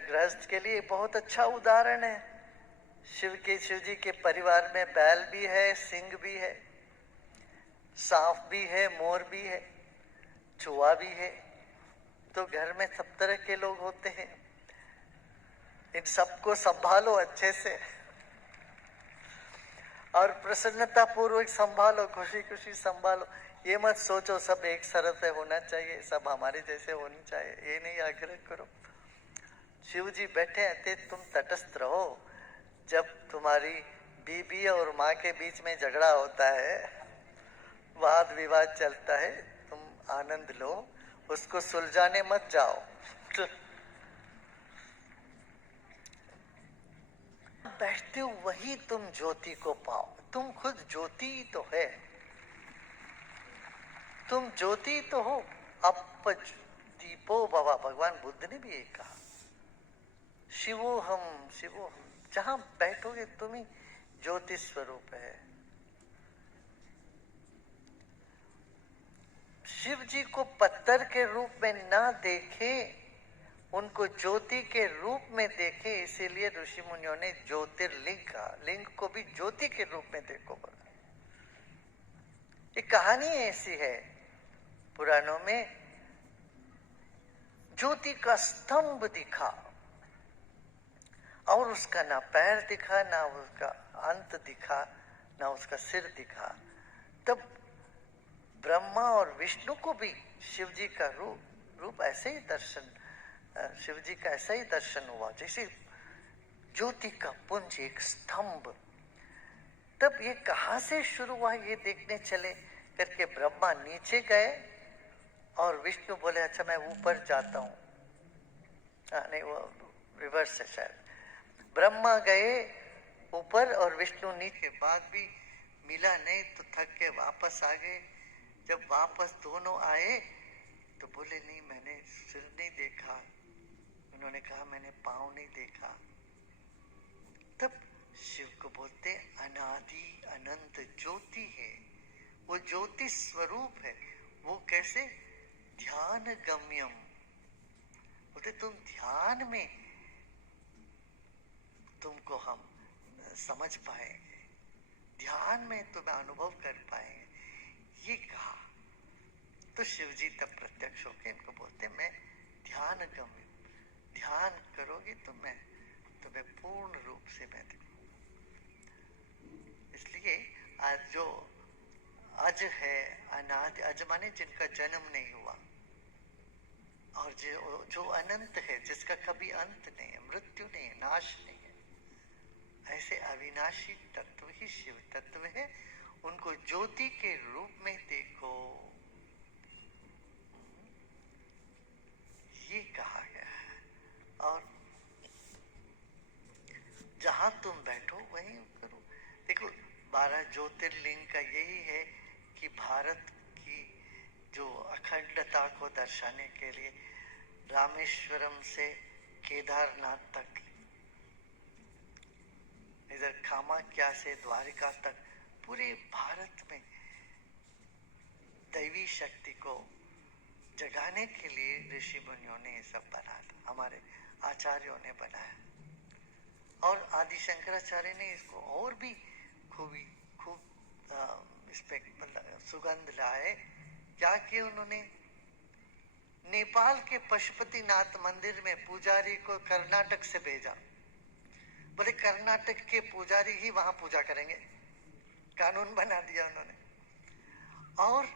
गृहस्थ के लिए बहुत अच्छा उदाहरण है। शिव जी के परिवार में बैल भी है, सिंह भी है, सांप भी है, मोर भी है, चूहा भी है। तो घर में सब तरह के लोग होते हैं। इन सबको संभालो अच्छे से और प्रसन्नता पूर्वक संभालो, खुशी खुशी संभालो। ये मत सोचो सब एक सरह से होना चाहिए, सब हमारे जैसे होनी चाहिए, ये नहीं आग्रह करो। शिव जी बैठे हैं, तुम तटस्थ रहो। जब तुम्हारी बीबी और माँ के बीच में झगड़ा होता है, वाद विवाद चलता है, तुम आनंद लो, उसको सुलझाने मत जाओ। बैठते हो वही तुम ज्योति को पाओ। तुम खुद ज्योति ही तो है, तुम ज्योति तो हो। अप दीपो भवा, भगवान बुद्ध ने भी यही कहा, शिवो हम शिवो हम। जहां बैठोगे तुम ही ज्योति स्वरूप है। शिव जी को पत्थर के रूप में ना देखे, उनको ज्योति के रूप में देखे, इसीलिए ऋषि मुनियों ने ज्योतिर्लिंग कहा। लिंग को भी ज्योति के रूप में देखो। ये कहानी ऐसी है पुराणों में, ज्योति का स्तंभ दिखा और उसका ना पैर दिखा, ना उसका अंत दिखा, ना उसका सिर दिखा। तब ब्रह्मा और विष्णु को भी शिव जी का रूप ऐसे ही दर्शन, शिव जी का ऐसा ही दर्शन हुआ जैसे ज्योति का पुंज, एक स्तंभ। तब ये कहां से शुरू हुआ ये देखने चले करके ब्रह्मा नीचे गए और विष्णु बोले अच्छा मैं ऊपर जाता हूं। नहीं, वो रिवर्स है शायद। ब्रह्मा गए ऊपर और विष्णु नीचे। बाद भी मिला नहीं तो थक के वापस आ गए। जब वापस दोनों आए तो बोले नहीं, मैंने सिर नहीं देखा। उन्होंने कहा मैंने पांव नहीं देखा। तब शिव को बोलते अनादि अनंत ज्योति है, वो ज्योति स्वरूप है। वो कैसे? ध्यान गम्यम। बोलते तुम ध्यान में तुमको हम समझ पाएंगे, ध्यान में तुम्हें अनुभव कर पाएंगे, ये कहा। तो शिव जी तब प्रत्यक्ष होके इनको बोलते मैं ध्यान गम्य, ध्यान करोगे तो मैं तुम्हें पूर्ण रूप से मैं देखूं। इसलिए आज जो अज है, अनादि, अज माने जिनका जन्म नहीं हुआ, और जो अनंत है, जिसका कभी अंत नहीं है, मृत्यु नहीं है, नाश नहीं है, ऐसे अविनाशी तत्व ही शिव तत्व है। उनको ज्योति के रूप में देखो, ये कहा गया है। और जहां तुम बैठो वहीं करो। देखो 12 ज्योतिर्लिंग का यही है कि भारत की जो अखंडता को दर्शाने के लिए रामेश्वरम से केदारनाथ तक, इधर कामाख्या से द्वारिका तक, पूरे भारत में दैवी शक्ति को जगाने के लिए ऋषि मुनियों ने ये सब बना था, हमारे आचार्यों ने बनाया। और आदि शंकराचार्य ने इसको और भी खूब इस पे सुगंध लाए। क्या किया उन्होंने? नेपाल के पशुपतिनाथ मंदिर में पुजारी को कर्नाटक से भेजा। बोले कर्नाटक के पुजारी ही वहां पूजा करेंगे, कानून बना दिया उन्होंने। और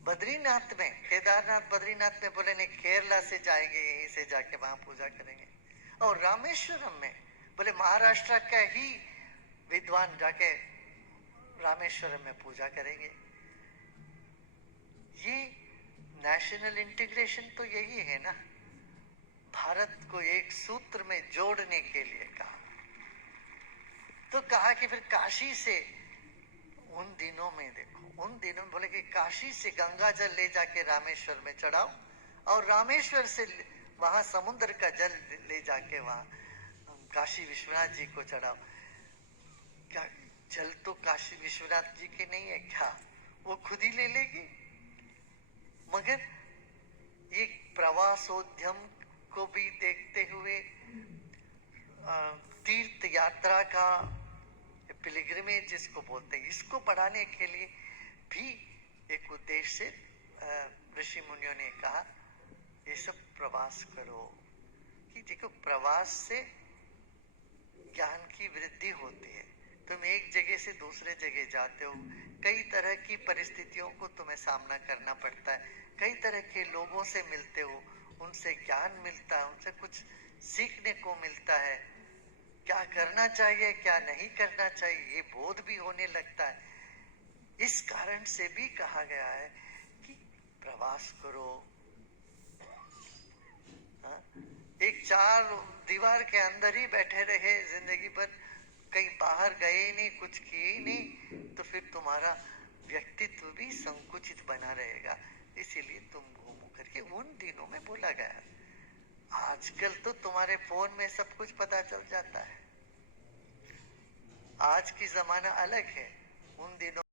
बद्रीनाथ में, केदारनाथ बद्रीनाथ में बोले नहीं, केरला से जाएंगे, यहीं से जाके वहां पूजा करेंगे। और रामेश्वरम में बोले महाराष्ट्र का ही विद्वान जाके रामेश्वरम में पूजा करेंगे। ये नेशनल इंटीग्रेशन तो यही है ना, भारत को एक सूत्र में जोड़ने के लिए कहा। तो कहा कि फिर काशी से, उन दिनों में देखो, उन दिनों में बोले कि काशी से गंगा जल ले जाके रामेश्वर में चढ़ाओ और रामेश्वर से वहां समुद्र का जल ले जाके वहां काशी विश्वनाथ जी को चढ़ाओ। क्या जल तो काशी विश्वनाथ जी की नहीं है क्या? वो खुद ही ले लेगी। मगर ये प्रवासोद्यम को भी देख तीर्थ यात्रा का पिलग्रिमेज जिसको बोलते हैं, इसको बढ़ाने के लिए भी एक उद्देश्य से ऋषि मुनियों ने कहा ये सब प्रवास करो। कि देखो प्रवास से ज्ञान की वृद्धि होती है। तुम एक जगह से दूसरे जगह जाते हो, कई तरह की परिस्थितियों को तुम्हें सामना करना पड़ता है, कई तरह के लोगों से मिलते हो, उनसे ज्ञान मिलता है, उनसे कुछ सीखने को मिलता है, क्या करना चाहिए क्या नहीं करना चाहिए ये बोध भी होने लगता है। इस कारण से भी कहा गया है कि प्रवास करो। हा? एक चार दीवार के अंदर ही बैठे रहे जिंदगी भर, कहीं बाहर गए ही नहीं, कुछ किए ही नहीं, तो फिर तुम्हारा व्यक्तित्व भी संकुचित बना रहेगा। इसीलिए तुम घूमो करके उन दिनों में बोला गया। आजकल तो तुम्हारे फोन में सब कुछ पता चल जाता है। आज की जमाना अलग है, उन दिनों